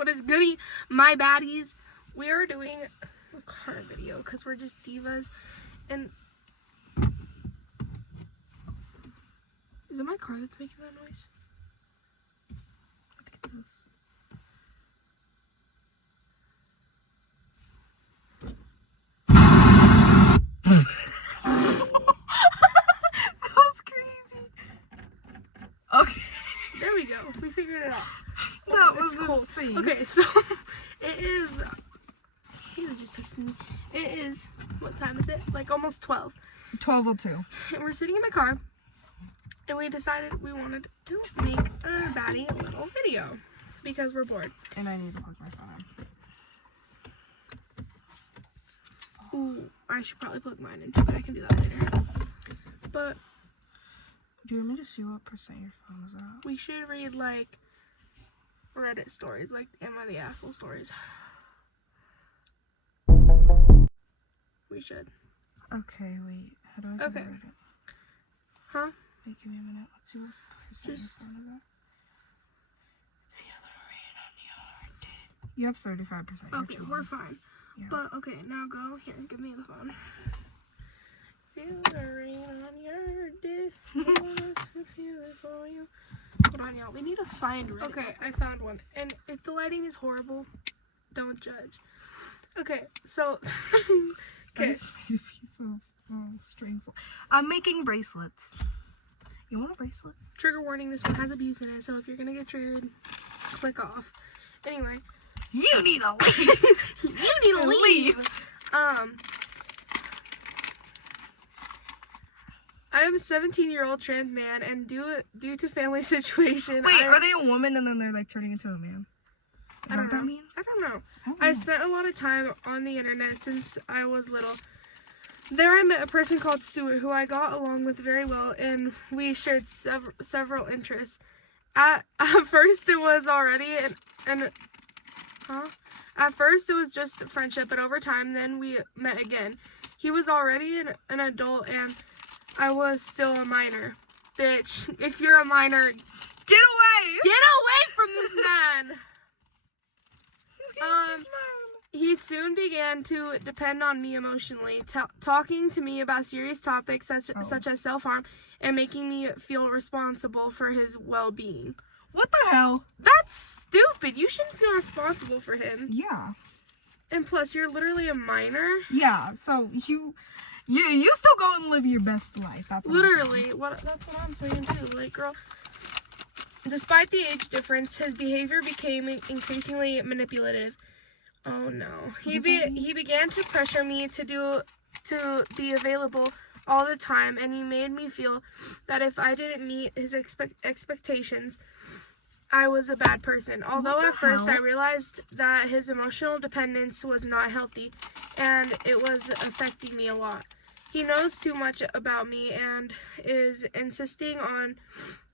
What is goody, my baddies? We are doing a car video because we're just divas. And is it my car that's making that noise? I think it's this. That was crazy. Okay. There we go. We figured it out. That Oh, was it's cold. insane. Okay, so it is. He was just texting me. It is. What time is it? Like almost 12. 12:02. And we're sitting in my car, and we decided we wanted to make a baddie little video because we're bored. And I need to plug my phone in. Ooh, I should probably plug mine in too, but I can do that later. But Do you want me to see what percent your phone is at? we should read like Reddit stories, like Am I the Asshole stories. We should. Okay, wait. How do I Okay. read it? Huh? Wait, give me a minute. Let's see what percent Just- your phone is at. Feel the rain on your day. You have 35%. You're Okay, chilling. we're fine. Yeah. But okay, now go here. Give me the phone. Feel the rain on your dick. Feel it for you. Hold on, y'all. We need to find Reddit. Okay, I found one. And if the lighting is horrible, don't judge. Okay, so I okay. just made a piece of string. I'm making bracelets. You want a bracelet? Trigger warning, this one has abuse in it, so if you're gonna get triggered, click off. Anyway. You need to leave. You need to leave. I am a 17-year-old trans man, and due to family situation, Wait, are they a woman and then they're like turning into a man? Is I that don't what that know. means? I don't know. I don't I know. spent a lot of time on the internet since I was little. There I met a person called Stuart who I got along with very well, and we shared several interests. At first it was already At first it was just friendship, but over time then we met again. He was already an adult and I was still a minor. Bitch, if you're a minor, Get away! get away from this man! Who's this man? He soon began to depend on me emotionally, talking to me about serious topics such as self-harm and making me feel responsible for his well-being. What the hell? That's stupid. You shouldn't feel responsible for him. Yeah. And plus, you're literally a minor. Yeah, so you still go and live your best life. That's what Literally, that's what I'm saying too. Like, girl, despite the age difference, his behavior became increasingly manipulative. Oh no. He began to pressure me to be available all the time, and he made me feel that if I didn't meet his expectations, I was a bad person. Although at first I realized that his emotional dependence was not healthy, and it was affecting me a lot. He knows too much about me and is insisting on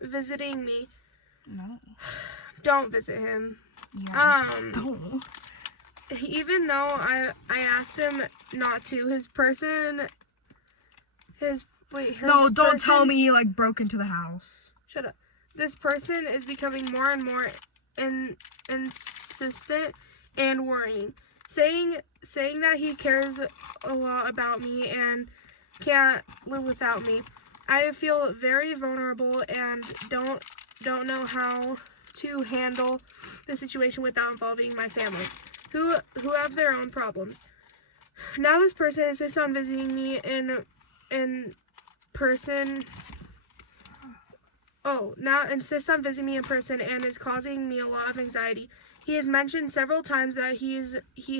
visiting me. No. Don't visit him. Yeah. Don't. Even though I asked him not to, No, don't tell me he like broke into the house. Shut up. This person is becoming more and more insistent and worrying, saying that he cares a lot about me and can't live without me. I feel very vulnerable and don't know how to handle the situation without involving my family, who have their own problems. Now this person insists on visiting me in person. Now insists on visiting me in person and is causing me a lot of anxiety. He has mentioned several times that he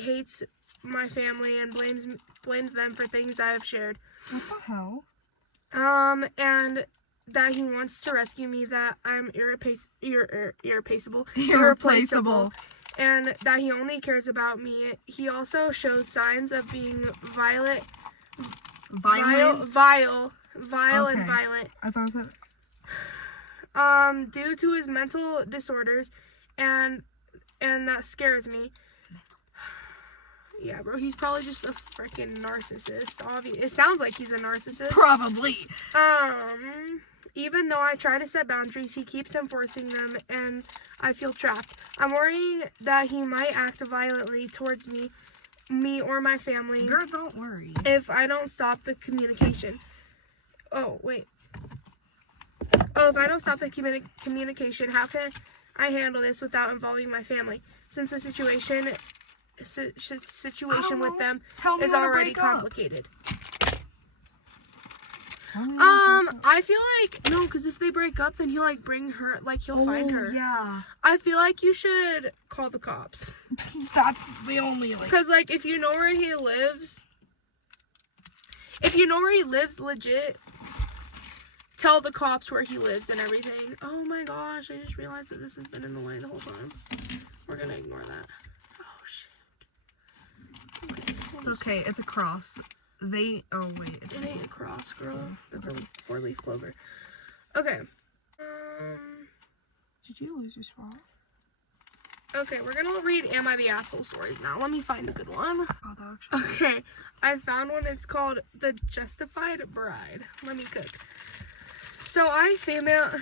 hates my family and blames them for things I have shared. What the hell? And that he wants to rescue me, that I'm irreplaceable, and that he only cares about me. He also shows signs of being vile and violent. I thought it was Due to his mental disorders, and that scares me. Yeah, bro, he's probably just a freaking narcissist. It sounds like he's a narcissist. Probably. Even though I try to set boundaries, he keeps enforcing them, and I feel trapped. I'm worrying that he might act violently towards me or my family. Girl, don't worry. If I don't stop the communication. Oh, wait. Oh, if I don't stop the communication, how can I handle this without involving my family? Since the situation with them is already complicated. I feel like, no, because if they break up, then he'll, like, bring her, like, he'll find her. Yeah. I feel like you should call the cops. That's the only, like... Because, like, if you know where he lives, legit, tell the cops where he lives and everything. Oh my gosh, I just realized that this has been in the way the whole time. We're gonna ignore that. Oh, shit. Okay, It's okay, it's a cross. Oh, wait. It ain't a cross, girl. That's a 4-leaf clover. Okay. Did you lose your spot? Okay, we're gonna read Am I the Asshole stories now. Let me find a good one. Oh, that actually... Okay, I found one. It's called The Justified Bride. Let me cook. So I,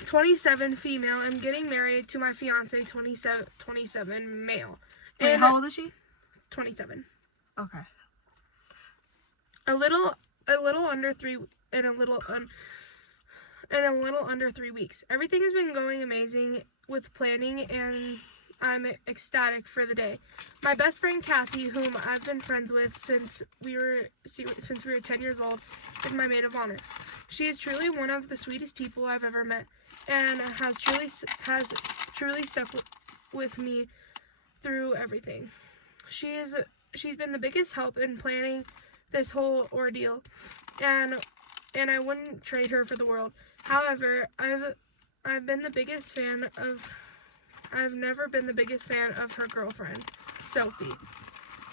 27, female, am getting married to my fiance, 27, male. Wait, And how old is she? 27. Okay. A little under 3 and a little under 3 weeks. Everything has been going amazing with planning, and I'm ecstatic for the day. My best friend Cassie, whom I've been friends with since we were 10 years old, is my maid of honor. She is truly one of the sweetest people I've ever met, and has truly stuck with me through everything. She's been the biggest help in planning this whole ordeal, and I wouldn't trade her for the world. However, I've never been the biggest fan of her girlfriend, Sophie.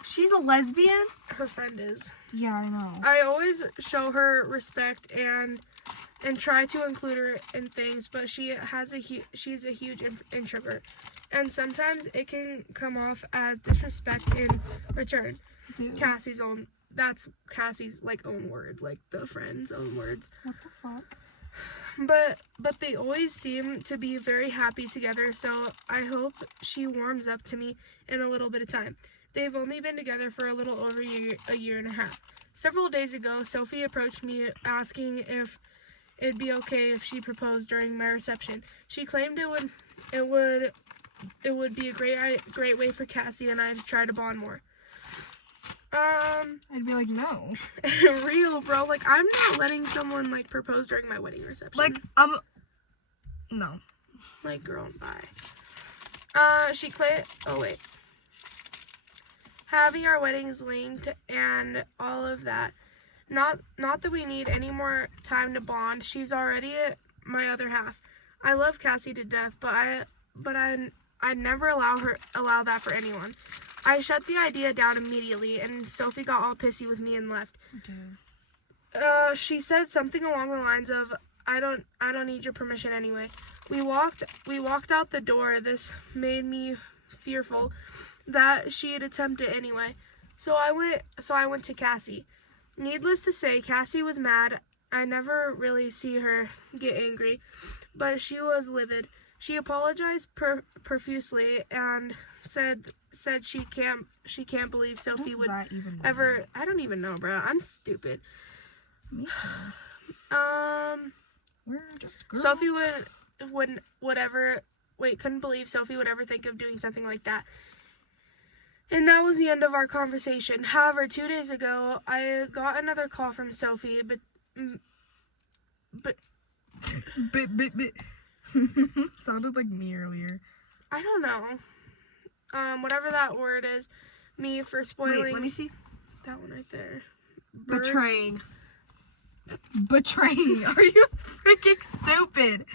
She's a lesbian? Her friend is. Yeah, I know. I always show her respect and try to include her in things, but she's a huge introvert, and sometimes it can come off as disrespect in return. Dude. That's Cassie's, like, own words, like the friend's own words. What the fuck? But they always seem to be very happy together, so I hope she warms up to me in a little bit of time. They've only been together for a little over a year and a half. Several days ago, Sophie approached me asking if it'd be okay if she proposed during my reception. She claimed it would be a great way for Cassie and I to try to bond more. I'd be like, no. Real, bro. Like, I'm not letting someone, like, propose during my wedding reception. Like, no. Like, girl, bye. Oh, wait. Having our weddings linked and all of that. Not that we need any more time to bond. She's already my other half. I love Cassie to death, but I'd never allow that for anyone. I shut the idea down immediately, and Sophie got all pissy with me and left. Dude. She said something along the lines of, I don't need your permission anyway. We walked out the door. This made me fearful that she had attempted anyway. So I went to Cassie. Needless to say, Cassie was mad. I never really see her get angry, but she was livid. She apologized profusely and said she can't believe Sophie would ever. I don't even know, bro. I'm stupid. Me too. We're just girls. Sophie couldn't believe Sophie would ever think of doing something like that. And that was the end of our conversation. However, 2 days ago, I got another call from Sophie, but sounded like me earlier. I don't know. Whatever that word is, me for spoiling. Wait, let me see. That one right there. Betraying. Are you freaking stupid?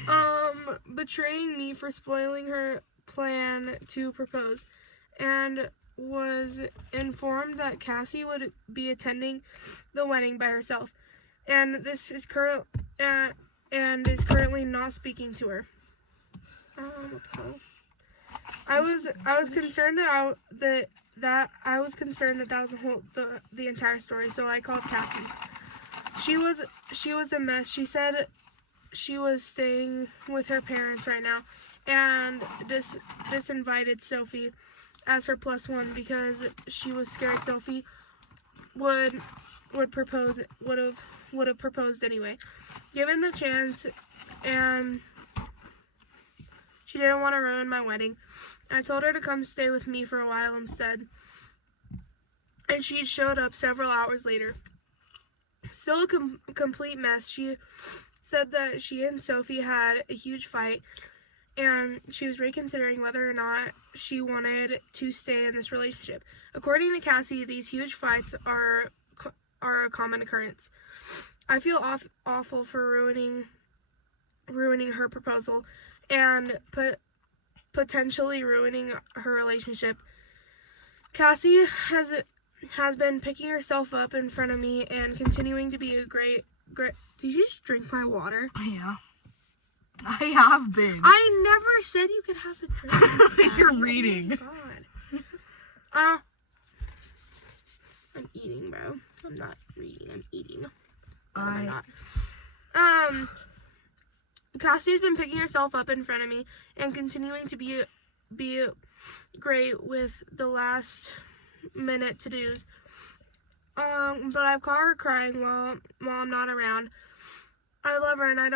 Betraying me for spoiling her plan to propose, and was informed that Cassie would be attending the wedding by herself, and is currently not speaking to her. What the hell? I was concerned that I was concerned that was the entire story. So I called Cassie. She was a mess. She said she was staying with her parents right now, and disinvited Sophie as her plus one because she was scared Sophie would have proposed anyway, given the chance, and she didn't want to ruin my wedding. I told her to come stay with me for a while instead, and she showed up several hours later. Still a complete mess. She said that she and Sophie had a huge fight, and she was reconsidering whether or not she wanted to stay in this relationship. According to Cassie, these huge fights are a common occurrence. I feel awful for ruining her proposal and potentially ruining her relationship. Cassie has been picking herself up in front of me and continuing to be a great. Did you just drink my water? Yeah. I have been. I never said you could have a drink. You're reading. Oh my God. I'm eating, bro. I'm not reading. I'm eating. I'm not. Cassie's been picking herself up in front of me and continuing to be great with the last minute to-dos. But I've caught her crying while I'm not around. I love her and I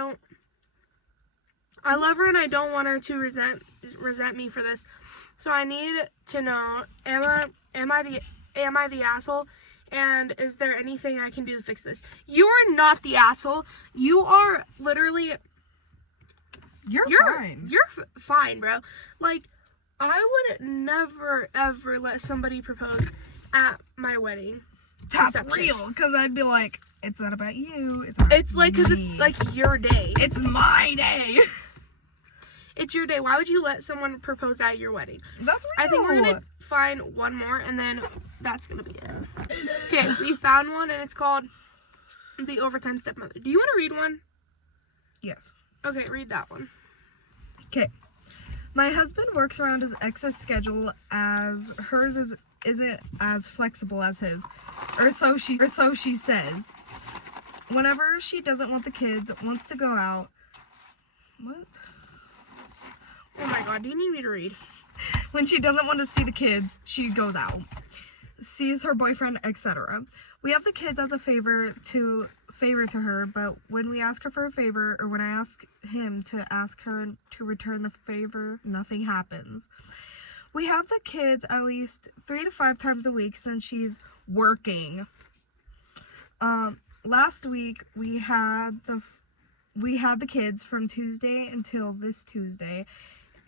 don't want her to resent me for this. So I need to know, am I the asshole? And is there anything I can do to fix this? You are not the asshole. You are literally You're fine. You're fine, bro. Like, I would never ever let somebody propose at my wedding. That's real, because I'd be like, it's not about you. It's like, because it's like your day. It's my day. It's your day. Why would you let someone propose at your wedding? That's real. I think we're gonna find one more, and then that's gonna be it. Okay, we found one, and it's called The Overtime Stepmother. Do you want to read one? Yes. Okay, read that one. Okay. My husband works around his ex's schedule, as hers isn't as flexible as his, or so she says. Whenever she doesn't want the kids, wants to go out. What? Oh my God, do you need me to read? When she doesn't want to see the kids, she goes out, sees her boyfriend, etc. We have the kids as a favor to her, but when we ask her for a favor, or when I ask him to ask her to return the favor, nothing happens. We have the kids at least 3 to 5 times a week since she's working. Last week we had the kids from Tuesday until this Tuesday,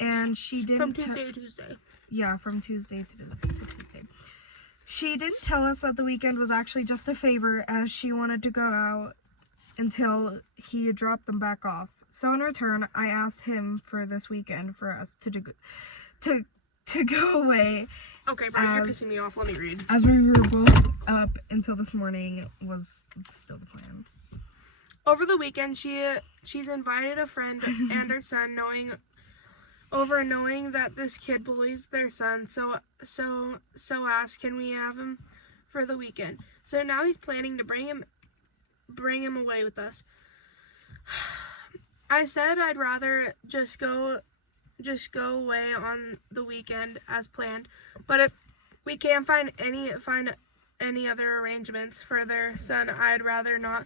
and she didn't. From Tuesday to Tuesday. Yeah, from Tuesday to Tuesday. She didn't tell us that the weekend was actually just a favor, as she wanted to go out until he dropped them back off. So in return, I asked him for this weekend for us to go away. Okay, bro, you're pissing me off. Let me read. As we were both up until this morning was still the plan. Over the weekend, she's invited a friend and her son, knowing that this kid bullies their son. So asked, can we have him for the weekend? So now he's planning to bring him away with us. I said I'd rather just go away on the weekend as planned, but if we can't find any other arrangements for their son, I'd rather not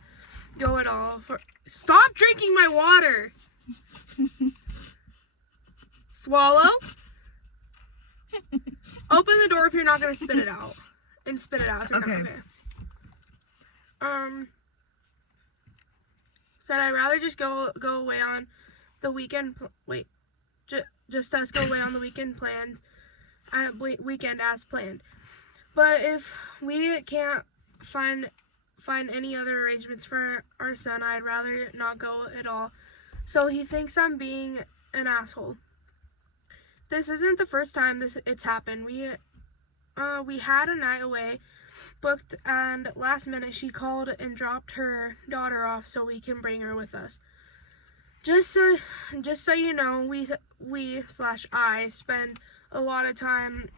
go at all. Stop drinking my water. Swallow. Open the door if you're not gonna spit it out, and spit it out if you're Okay. not. Said I'd rather just go away on the weekend. Just us go away on the weekend planned. Weekend as planned. But if we can't find any other arrangements for our son, I'd rather not go at all. So he thinks I'm being an asshole. This isn't the first time it's happened. We had a night away booked, and last minute she called and dropped her daughter off so we can bring her with us. Just so you know, I spend a lot of time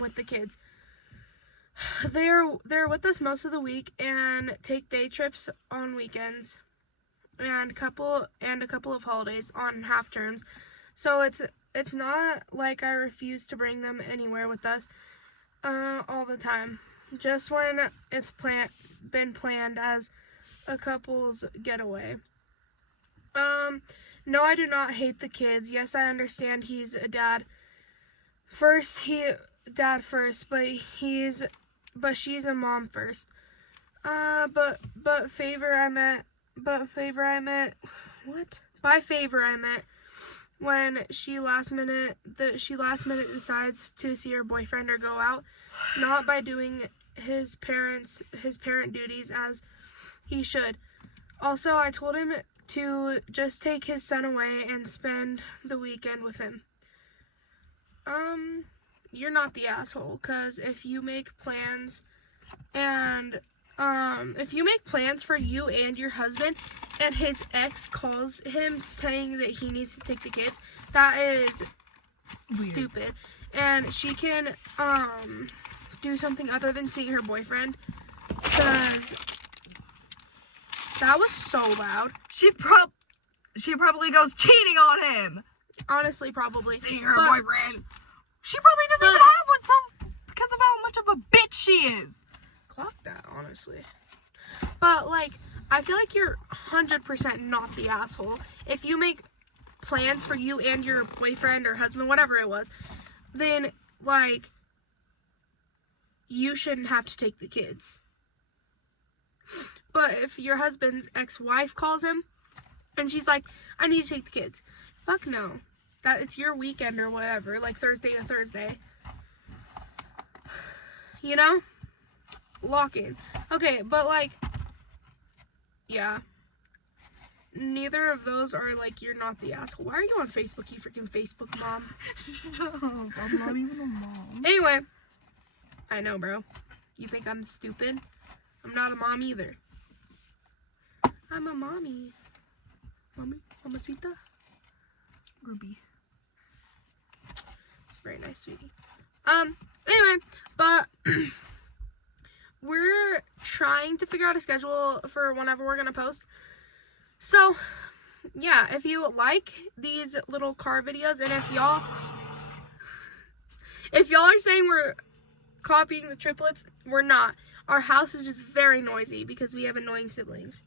with the kids. They're with us most of the week and take day trips on weekends and a couple of holidays on half terms. So it's not like I refuse to bring them anywhere with us all the time. Just when it's been planned as a couple's getaway. No, I do not hate the kids. Yes, I understand he's a dad first, but she's a mom first. But favor I meant what? By favor I meant when she last minute decides to see her boyfriend or go out, not by doing his parent duties as he should. Also, I told him to just take his son away and spend the weekend with him. You're not the asshole, cause if you make plans for you and your husband and his ex calls him saying that he needs to take the kids, that is weird. Stupid. And she can do something other than seeing her boyfriend, cause that was so loud. She probably goes cheating on him. Honestly, probably. Seeing her boyfriend. She probably doesn't even have one because of how much of a bitch she is. Clock that, honestly. But, like, I feel like you're 100% not the asshole. If you make plans for you and your boyfriend or husband, whatever it was, then, like, you shouldn't have to take the kids. But if your husband's ex-wife calls him and she's like, I need to take the kids. Fuck no. That it's your weekend or whatever, like Thursday to Thursday. You know? Lock in. Okay, but like, yeah. Neither of those are like, you're not the asshole. Why are you on Facebook, you freaking Facebook mom? Shut up, I'm not even a mom. Anyway. I know, bro. You think I'm stupid? I'm not a mom either. I'm a mommy. Mommy? Mamacita? Ruby. Very nice, sweetie. Anyway, but we're trying to figure out a schedule for whenever we're gonna post. So, yeah, if you like these little car videos, and if y'all are saying we're copying the triplets, we're not. Our house is just very noisy because we have annoying siblings.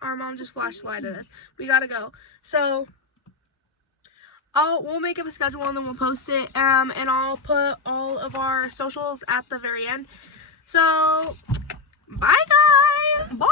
Our mom just flashlighted at us. We gotta go. So, we'll make up a schedule and then we'll post it. And I'll put all of our socials at the very end. So, bye guys! Bye!